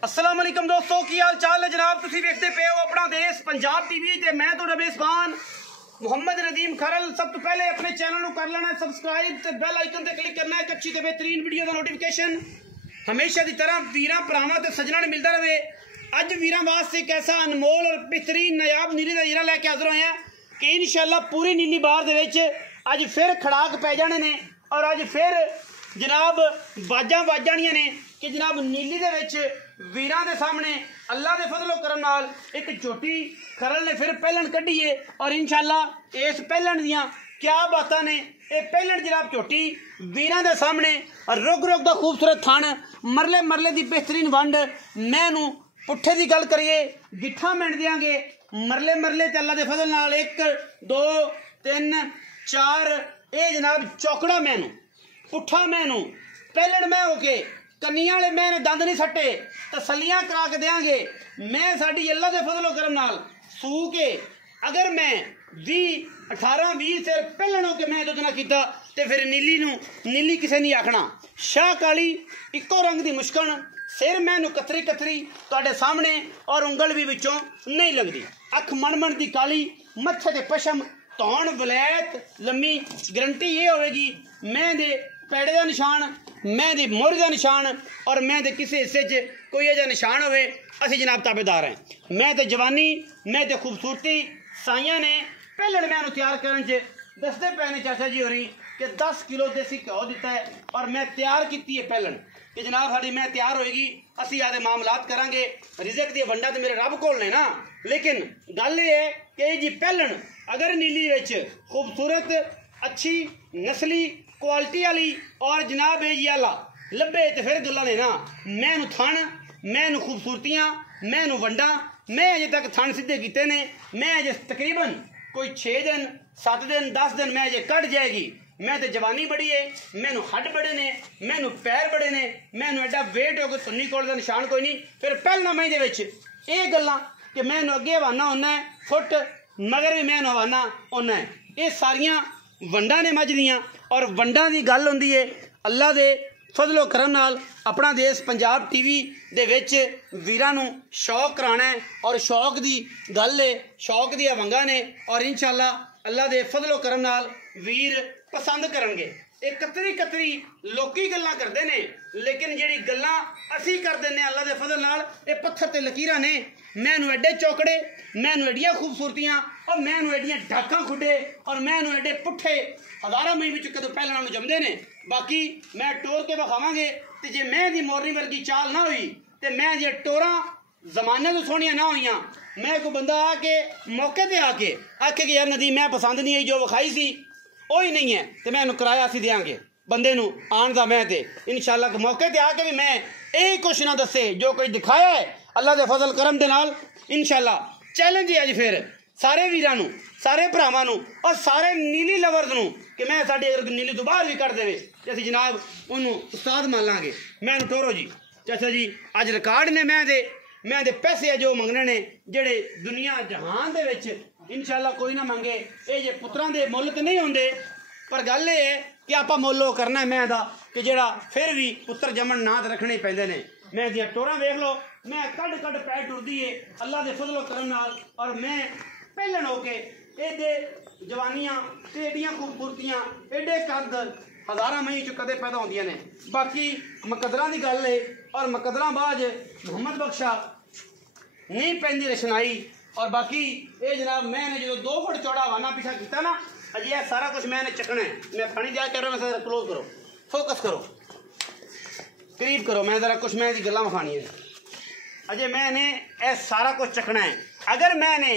अस्सलाम वालेकुम दोस्तों, की हाल चाल है जनाब। तुसी देखते पे हो अपना देश पंजाब टीवी ते मैं तो मेजबान मुहम्मद नदीम खरल। सब तो पहले अपने चैनल को कर लेना सब्सक्राइब ते बेल आइकन ते क्लिक करना है। एक अच्छी ते बेहतरीन वीडियो का नोटिफिकेशन हमेशा की तरह वीरां भरावां ते सज्जणां ने मिलता रहे। अज वीरां वास्ते एक ऐसा अनमोल और बेहतरीन नायाब नीली का हीरा लैके हाजिर होए हैं कि इंशाअल्लाह पूरी नीली बार दे विच अज फिर खड़ाक पै जाने ने और अज फिर जनाब बाजां वज जाणियां ने कि जनाब नीली दे विच वीरां दे सामने अल्लाह दे फजलो करम नाल एक झोटी खरल ने फिर पहलन कढ़ी है और इंशाअल्लाह इस पहलन दियां क्या बातां ने। ये पहलन जनाब झोटी वीरां दे सामने रुग रुग दा खूबसूरत थण मरले मरले दी बेहतरीन वंड मैनू पुट्ठे दी गल करिए गिट्ठा मिंट देंगे मरले मरले ते अल्लाह दे फजल नाल 1 2 3 4 ये जनाब चौकड़ा मैनू पुट्ठा मैनू पहलन मैं होके कन्नियां वाले मैंने दंद नहीं सट्टे तसलियां करा के देंगे। मैं साड़ी अल्लाह के फजलो करम नाल सू के अगर मैं 18-20 से पहलन होके मैं दुध ना किया तो फिर नीली नू नीली किसी नहीं आखना। शाह काली इको रंग की मुश्कन सिर मैनू कतरी कतरी तुहाडे सामने और उंगल भी विचों नहीं लगती। अख मनमन की काली मत्थे ते पशम धौन वलैत लम्मी गारंटी ये होगी मैं दे पैड़े का निशान मैं दे मोहर का निशान और मैं दे किसी हिस्से च कोई ऐसा निशान होवे असी जनाब ताबेदार हैं। मैं तो जवानी मैं तो खूबसूरती साइयां ने पहले मैं तैयार करने च दसते पे ने चाचा जी होरी कि 10 किलो देसी घ्यो दिता है और मैं तैयार की है पहलन कि जनाब साड़ी मैं तैयार होएगी असी आदे मामलात करांगे। रिजक दी वंडा तो मेरे रब कोल ने ना, लेकिन गल ये है कि जी पहलन अगर नीली विच खूबसूरत अच्छी नस्ली क्वालिटी वाली और जनाब जी आला लभे तो फिर गल्लां ने ना। मैनू थण मैनू खूबसूरतियां मैनू वंडा मैं अजे तक थण सीधे कीते ने। मैं अजे तकरीबन कोई 6 दिन 7 दिन 10 दिन मैं अजे कट जाएगी। मैं तो जवानी बड़ी है मैनू हड्ड बड़े ने मैनू पैर बड़े ने मैनू एडा वेट हो कोई सुन्नी कोल का निशान कोई नहीं। फिर पहलना मई दे गल्लां कि मैनू अगे हवाना होना है फुट मगर भी मैनू हवाना होना है। ये सारियां वंडा ने मझ दियां और वंडा की गल होंदी है अल्लाह दे फजलो करम नाल अपना देश पंजाब टीवी दे विच वीरां नू शौक कराना है और शौक दी गल है शौक दी वंगा ने और इंशाअल्लाह अल्लाह दे फजलो करम नाल वीर पसंद करनगे। ये कतरी कतरी लोकी गल्लां करदे ने लेकिन जिहड़ी गल्लां असी करदे ने अल्लाह दे फजल नाल ये पत्थर ते लकीरां ने। मैनू एडे चौकड़े मैनू एडियां खूबसूरतियां और मैनू एडियां ढाकां खुडे और मैनू एडे पुट्ठे हज़ारां मई विच कदों पहलना जमदे ने। बाकी मैं टोर के विखावांगे ते जे मैं दी मोरनी वर्गी चाल ना हुई ते मैं जे टोरां जमाने तो सोहणियां ना होईयां मैं कोई बंदा आके मौके ते आके आखे कि यार नदी मैं पसंद नहीं आई जो विखाई सी ही नहीं है तो मैं किराया असी देंगे बंदे नू आन दा मैं ते इंशाअल्लाह मौके ते आके भी मैं यही कुछ ना दसे जो कोई दिखाया है अल्लाह के फजल करम दे नाल इंशाअल्लाह चैलेंज है अज फिर सारे वीरां नू सारे भरावां नू और सारे नीली लवर्स नू कि मैं साडी अगर नीली तो बाहर भी कर देवे ते असीं जनाब उन्होंने उस्ताद मान लांगे। मैनू टोरो जी चाचा जी अज रिकॉर्ड ने मैं दे पैसे जो मंगने ने जेड़े दुनिया जहान दे विच इंशाअल्लाह कोई ना मंगे। ये जे पुत्रां दे मुल तो नहीं होंदे पर गल ये है कि आपां मुल करना मैं दा कि जेड़ा फिर भी पुत्र जमन ना रखने पैंदे ने। मैं दियां टोरां वेख लो मैं कड़ कड़ पैर टुरदी है अल्लाह दे फजलो करम नाल और मैं पहलन होके एडे जवानियां ते एडियां खूबसूरतियां एडे कद हज़ारां मई च कदे पैदा होंदियां ने। बाकी मुकदरां दी गल है और मुकदरां बाज मुहम्मद बख्शा नहीं पैंदी रशनाई और बाकी ये जनाब मैंने जो 2 फुट चौड़ा हवाना पीछा किया ना अजे सारा कुछ मैंने चकना है। मैं पानी जा कर रहा मैं क्लोज करो फोकस करो करीब करो मैं ज़रा कुछ मैं गल्लां विखानी है अजे मैंने यह सारा कुछ चकना है। अगर मैंने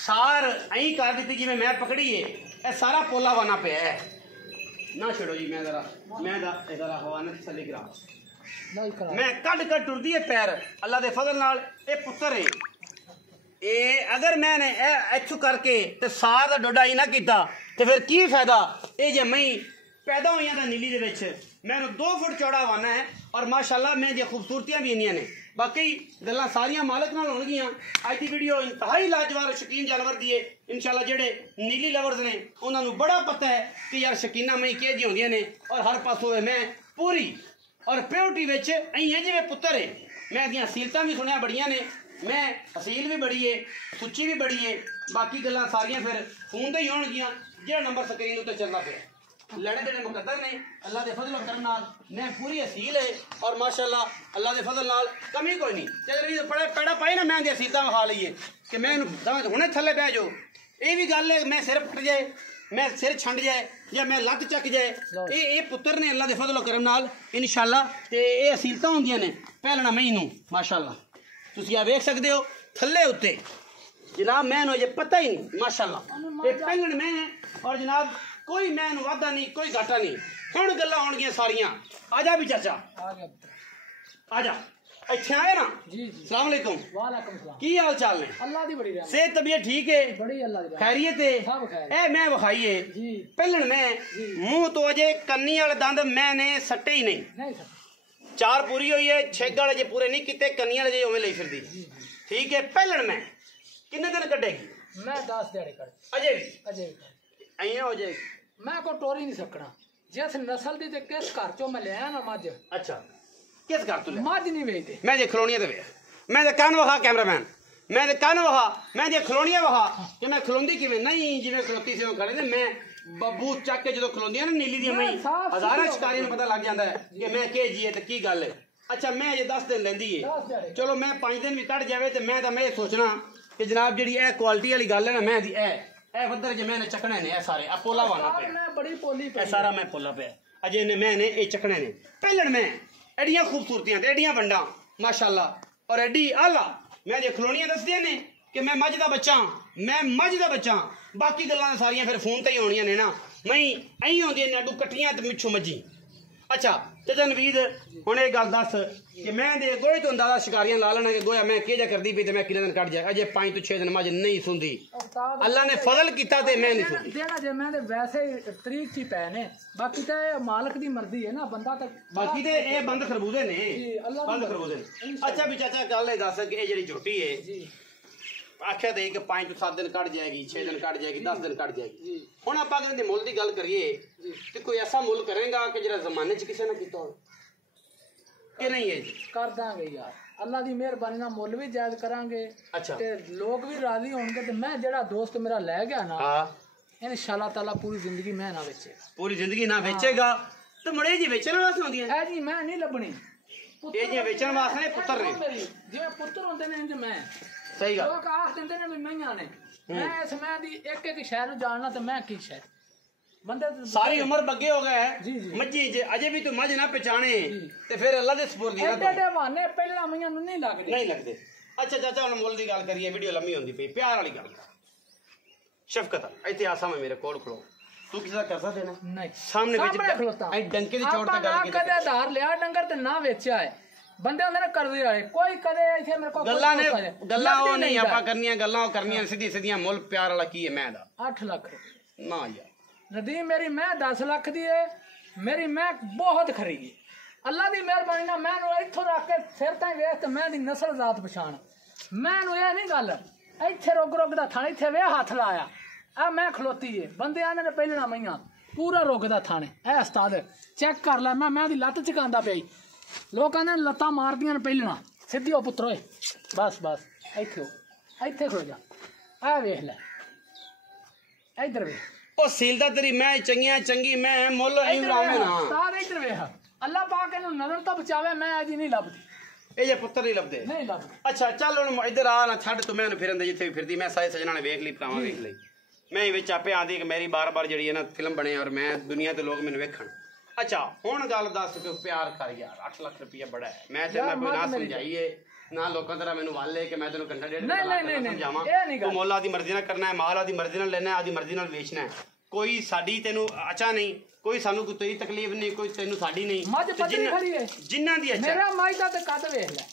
सार अं कर दी जिमें मैं पकड़ी है यह सारा पोला हवाना पे है ना छड़ो जी मैं ज़रा हवाना थले गिरा मैं कड़ कड़ टुरदी है पैर अल्लाह के फजल नाल ये पुत्र है। ये अगर मैंने इथों करके तो सार का डोडा ही ना किया तो फिर की फायदा। ये जे मई पैदा हुई था नीली दे विच मैंने 2 फुट चौड़ा हवाना है और माशाअल्लाह मैं दी खूबसूरतियां भी इन्नियां ने। बाकी गल्लां सारियां मालक नाल होणगियां। अज की वीडियो इंतहाई लाजवाब शकीन जानवर दी है इंशाअल्लाह जेड़े नीली लवर्स ने उन्होंने बड़ा पता है कि यार शकीना मई किह जी होंदियां ने और हर पासों मैं पूरी और प्योरिटी विच अं है जिवें पुत्र है मैं दी असीलतां भी सुनिया बड़ियां ने, मैं असील भी बड़ी है, सुच्ची भी बड़ी है। बाकी गल्लां सारियां फिर फोन ते ही होणगियां, जेड़ा नंबर स्क्रीन उत्ते चलदा पिया। लड़े देने मुकद्दर ने अल्लाह दे फजल करम नाल, मैं पूरी असील है और माशाअल्लाह अल्लाह दे फजल नाल कमी कोई नहीं। ते भी पड़े पैड़ा पाई ना मैं दी असीलतां विखा लईए कि मैं हुणे थल्ले बह जाओ, ये भी गल है। मैं सिर फट जाए, मैं सिर छंड जाए या मैं लत्त चक जाए, ये पुत्र ने अल्लाह दे फजल करम नाल इंशाअल्लाह। ते ये असीलतां होंदियां ने पहलना महीनू माशाअल्लाह। तुसीं आ वेख सकदे हो थल्ले उत्ते जनाब मैन हो जे पता ही नहीं माशाअल्लाह। ये पहलण में और जनाब कोई मैन वादा नहीं, कोई घाटा नहीं। हुण गल्लां होणगियां सारियां। आजा भी चाचा आजा, इत्थे आए ना जी जी। सलाम अलैकुम। वालेकुम सलाम। की हाल चाल ने? अल्लाह दी बड़ी रहमत। सेहत तबीयत ठीक है? बड़ी अल्लाह दी खैरियत है? सब खैर। ए मैं वखाइए जी पहलण में मुंह तो अजे कन्नी वाले दंद मैंने सट्टे ही नहीं। चार पूरी हुई है, छेग वाले जे पूरे नहीं किते, कन्नी वाले जे उवें लई फिरदी। ठीक है, पहलण में किन्ने दिन कटेगी? मैं 10 दिहाड़े कट। अजे भी अइयां हो जाएगी। मैं को टोरी नहीं सकना जिस नस्ल दी ते किस घर चो मैं ले आया ना मझ। अच्छा किस घर तो ले? मझ नहीं वेचदे। मैं जे खलोनियां ते वे, मैं ते कान वखा कैमरामैन, मैं ते कान वखा, मैं जे खलोनियां वखा कि मैं खलोंदी किवें नहीं जिवें खलोती सी उवें खड़े ने। मैं बब्बू चक के जो खलोंदियां ना नीली दी मई हजारां शिकारियां नूं पता लग जांदा है कि मैं के जी है ते की गल है। अच्छा मैं जे 10 दिन लैंदी है, चलो मैं 5 दिन भी कट जावे ते मैं तां मैं सोचना कि जनाब जेहड़ी ए क्वालिटी वाली गल है ना मैं दी ए वधर जे मैंने चकने ने ए सारे आ पोला वाना पे मैं बड़ी पोली पे सारा मैं पोला पे अजे ने मैंने ए चकने ने। पहलण में एडियां खूबसूरतियां ते एडियां वंडा माशाअल्लाह और एडी आला। मैं जे खलोनियां दसदियां ने कि मैं मझ दा बच्चा, मैं मझ दा बच्चा। बाकी गल्लां सारियां फिर फोन ते ही होणियां ने ना, मई अई होंदियां ने अडू कट्टियां ते मिच्छू मज्जी। अच्छा चाचा नवीद हुण ये गल दस कि मैं दे गोहे तो अंदाजा शिकारियां ला लेना कि गोया मैं केह जा करदी पई ते मैं किन्ने दिन कट जाए। अजे 5 तो 6 दिन मझ नहीं सुनदी, अल्लाह ने फजल कीता ते मैं नहीं सुनदी। जेड़ा जे मैं ते वैसे तरीक च पै ने, बाकी ते मालिक दी मर्जी है ना, बंदा ते बाकी ते ए बंद खरबूजे ने, बंद खरबूजे ने। अच्छा भी चाचा गल ए दस कि ए जेड़ी झोटी है आख्या दे कि 5 तो 7 दिन कट जाएगी, 6 दिन कट जाएगी, 10 दिन कट जाएगी। हुण आपां अगर मुल की गल करिए तो कोई ऐसा मुल करेगा कि जिहड़ा जमाने च किसी ने कीता हो कि नहीं है? कर दांगे यार, अल्लाह दी मेहरबानी नाल मुल भी जायज करांगे। अच्छा ते लोग भी राजी होणगे। ते मैं जेड़ा दोस्त मेरा ले गया ना इंशाअल्लाह ताला पूरी जिंदगी मैं ना बेचे, पूरी जिंदगी ना बेचेगा तो मुड़े जी बेचण वास्ते होंदी है जी। मैं नहीं लभणी ये जी बेचण वास्ते पुत्तर ने, जिवें पुत्तर होंदे ने इंज मैं। सही गल लोग आख दिंदे ने भी मैयां ने, मैं इस मैं दी एक एक शहर नूं जानना ते मैं की शहर बंदे सारी उम्र बग्गे हो गए जी जी। मज्जी जे अजे भी तू मझ ना पहचाने ते फिर अल्लाह दे सुपुर्द ही ना एडे बहाने पहला मैयां नूं नहीं लगदे, नहीं लगदे। अच्छा चाचा हुण मुल दी गल करिए, वीडियो लंबी होंदी पई, प्यार वाली गल शफकत इत्थे आसा मैं मेरे कोल खड़ो, तू किसी दा करसा देना नहीं सामने खलोता ऐ डंके दी चोट ते गल की कदे आधार लिया डंगर ते ना वेचया है बंदे होंदे ने करदे वाले कोई कदे इथे मेरे को गल्लां ने गल्लां ओ नहीं आपा करनियां, गल्लां ओ करनियां सीधी सीधियां। मुल प्यार वाला की है मैं दा 8 लाख ना यार नदीम मेरी मैं 10 लाख दी है, मेरी मैं बहुत खरी है। अल्लाह दी मेहरबानी नाल मैं इथों रख के सिर ताईं वेख ते मैं दी नस्ल जात पछाण मैं ये नहीं गल इथे रुग रुग दा थाने इथे वे हाथ लाया आ मैं खलोती है बंदे आने ने पहलना मैयां पूरा रुग दा थाने ए उस्ताद चेक कर लै मैं दी लत्त चकांदा पई लोग आंदे लत्तां मारदियां ने पहलना सीधी ओ पुत्रो बस बस इथे खलो जा आ वेख लै इधर वेख ओ सीलदा तेरी मैं चंगियां चंगी मैं मुल ऐ रामे ना उस्ताद इधर वेख अल्लाह पाक इन्हू नजर तो बचावे मैं अजी नहीं लभदी ए जे पुत्र नहीं लभदे नहीं लभदे। अच्छा चल हुण इधर आ ना छड़ तू मैनू फिरन दे जिथे भी फिरदी मैं सारे सजना ने वेख ली भरावां वेख लई मैं विच आपे आंदी कि मेरी बार बार जिहड़ी है ना फिल्म बने और मैं दुनिया ते लोग मैनू वेखण। अच्छा हुण गल दस कि प्यार कर यार 8 लाख रुपया बड़ा है मैं ते ना कोई ना समझाइए ना लोकां तरह मैनू वाले कि मैं तेनू घंटा डेढ़ समझावां तू मौला दी मर्जी नाल करना है माल आदी मर्जी नाल लेना है आदी मर्जी नाल बेचना है कोई साडी तेनू अच्छा नहीं कोई सानू कोई तेरी तकलीफ नहीं कोई तेनू साडी नहीं जिन्ना दी अच्छा मेरा माई दा ते कद वेख ले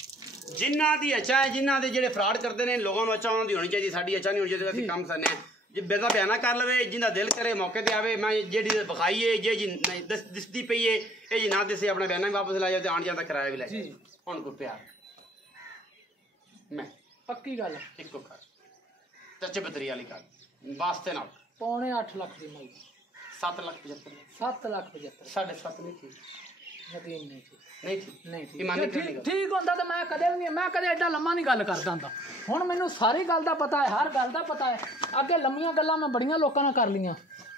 जिन्ना दी अच्छा है जिन्ना दे जेड़े फ्रॉड करदे ने लोगों नू अच्छा उन्हां दी होनी चाहिए साडी अच्छा नहीं होनी चाहिए असि काम करने जे बेदा बयाना कर लवे जिंदा दिल करे मौके ते आवे मैं जेड़ी बखाई है जे जी दिसदी पई है ए जी ना दिसे अपना बयाना भी वापस ला जाए ते आण जांदा किराया भी ले हुण कोई प्यार मैं पक्की गल इको कर चाचे बतरी वाली गल वास्ते ना पौने 8 लाख दी माई 7 लाख 75 7 लाख 75 7.5 नहीं थी ਯਕੀਨ ਨਹੀਂ ਸੀ। नहीं थी ਜੇ ਠੀਕ ਹੁੰਦਾ ਤਾਂ ਮੈਂ ਕਦੇ ਵੀ ਨਹੀਂ, ਮੈਂ ਕਦੇ ਐਡਾ ਲੰਮਾ ਨਹੀਂ ਗੱਲ ਕਰਦਾ ਹੁੰਦਾ। ਹੁਣ ਮੈਨੂੰ ਸਾਰੀ ਗੱਲ ਦਾ ਪਤਾ ਹੈ, ਹਰ ਗੱਲ ਦਾ ਪਤਾ ਹੈ। ਅੱਗੇ ਲੰਮੀਆਂ ਗੱਲਾਂ ਮੈਂ ਬੜੀਆਂ ਲੋਕਾਂ ਨਾਲ ਕਰ ਲੀਆਂ,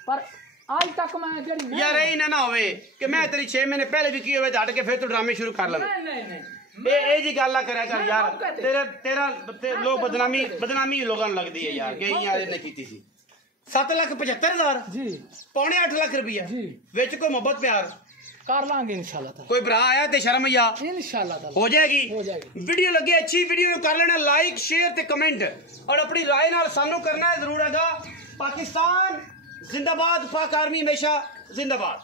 ਪਰ ਅੱਜ ਤੱਕ ਮੈਂ ਜਿਹੜੀ यार यही ना होवे कि मैं तेरी 6 महीने पहले भी किए हुए हट के फिर तू ड्रामे शुरू कर ले। नहीं ये जी गल ना करया कर यार, तेरा लोग बदनामी लोगों ਨੂੰ लगदी है यार कि यार ने कीती सी। 7,75,000 जी, पौने 8 लाख रुपया जी, विच कोई मोहब्बत प्यार कर लांगे इंशाल्लाह। कोई भरा आया ते शर्म या इंशाल्लाह हो जाएगी। हो जाएगी। वीडियो लगी अच्छी वीडियो को कर लेना लाइक शेयर ते कमेंट और अपनी राय नाल सानू करना है जरूर हैगा। पाकिस्तान जिंदाबाद, पाक आर्मी हमेशा जिंदाबाद।